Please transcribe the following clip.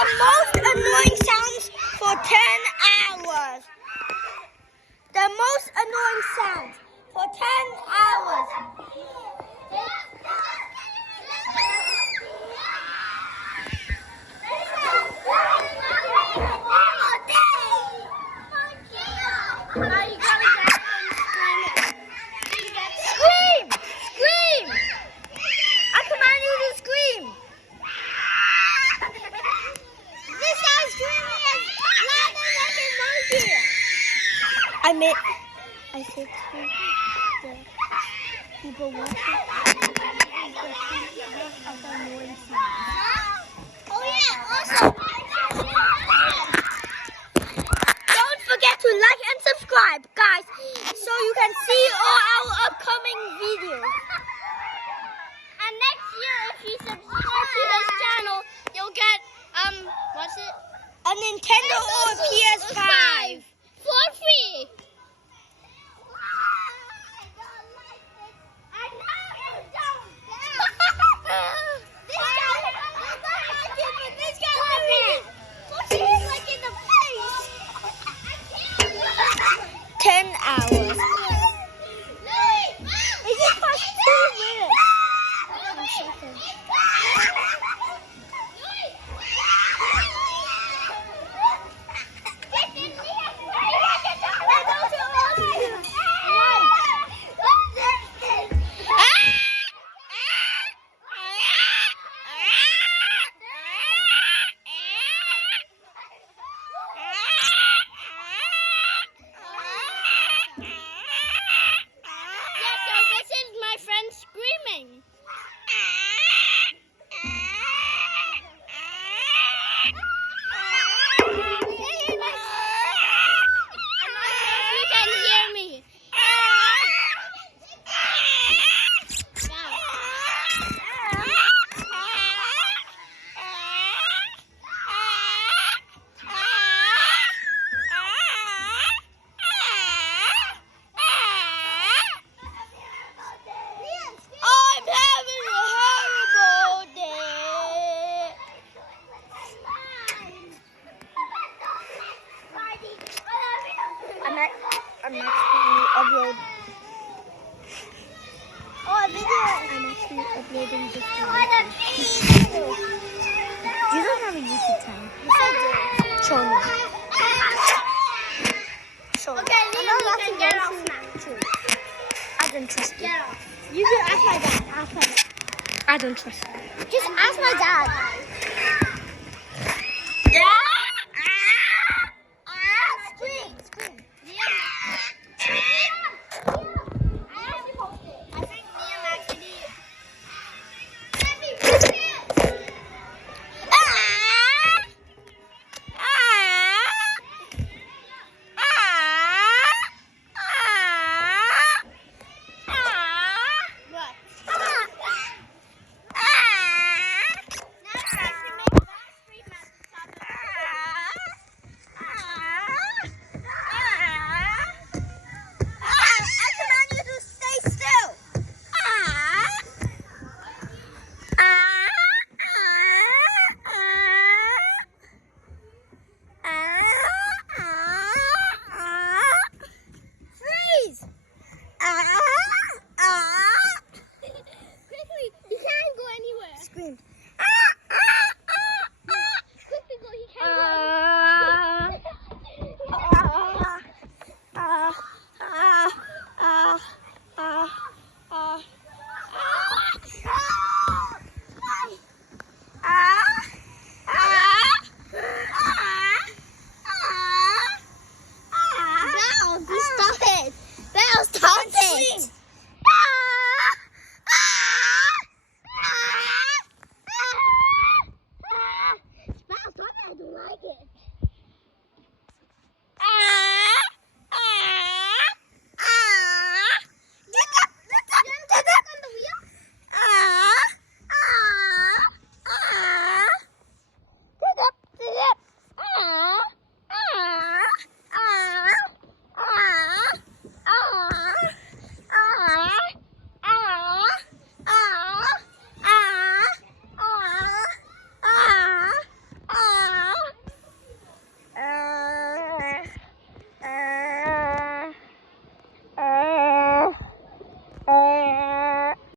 the most annoying sounds for 10 hours. The most annoying sounds for 10 hours. Scream! Scream! I command you to scream. This guy's screaming as loud as I can monkey. I said to the people watching of the annoying sounds. Oh yeah, also. Don't forget to like and subscribe, guys, so you can see all our upcoming videos. And next year, if you subscribe to this channel, you'll get what's it? A Nintendo or PS5 for free. This guy like in the face. 10 hours. Is it past 2 minutes? Screaming. You can hear me. I'm having a horrible day. I'm actually uploading. Oh, a video. I'm actually uploading this video. Oh, the video. You don't have a YouTube channel. Yes, I do. Show me. Show me. Okay, I'm Liam, not you can get off watching now. YouTube. I don't trust you. Get off. You can ask my dad. Ask my dad. I don't trust you. Just ask my dad.